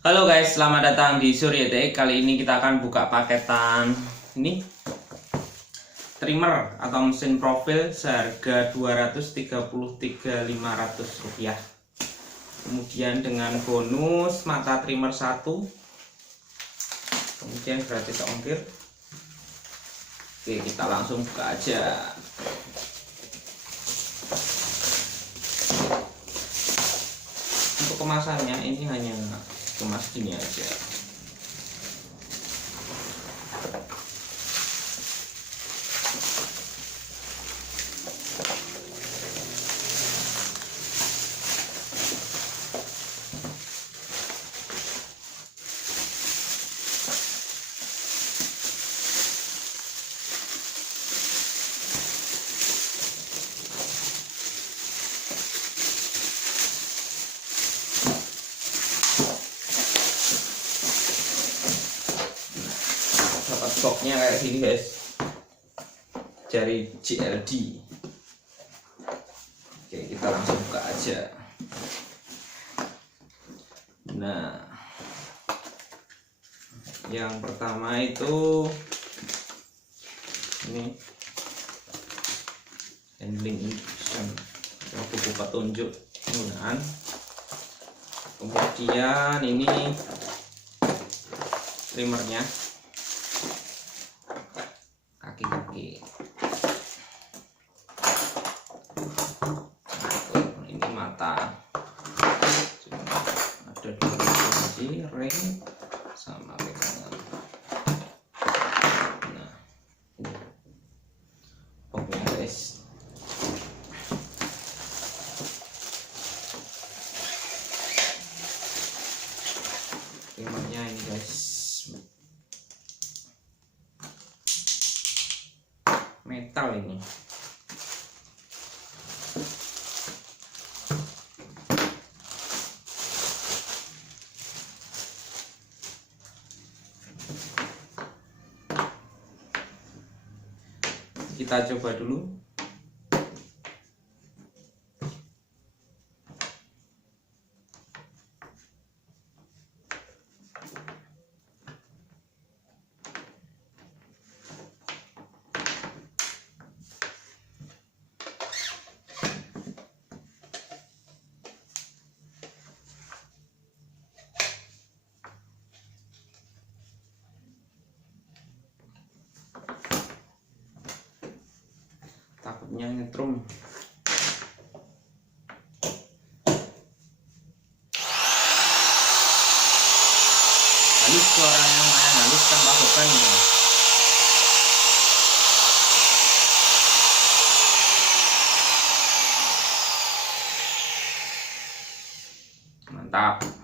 Halo guys, selamat datang di Surya Tech. Kali ini kita akan buka paketan ini trimmer atau mesin profil seharga Rp233.500. Kemudian dengan bonus mata trimmer 1, kemudian gratis ongkir. Oke, kita langsung buka aja. Untuk kemasannya ini hanya kemas gini aja. Dapat stoknya kayak gini guys, dari JLD. Oke, kita langsung buka aja. Nah, yang pertama itu ini handling instruction, buku petunjuk penggunaan. Kemudian ini trimmernya, kaki-kaki. Ini mata, ada dua sisi, ring sama pegangan. Nah, ini pokoknya guys. Trimmernya ini guys, metal ini. Kita coba dulu. Takutnya nyetrum. Halus, suaranya lumayan halus tanpa beban ya. Mantap.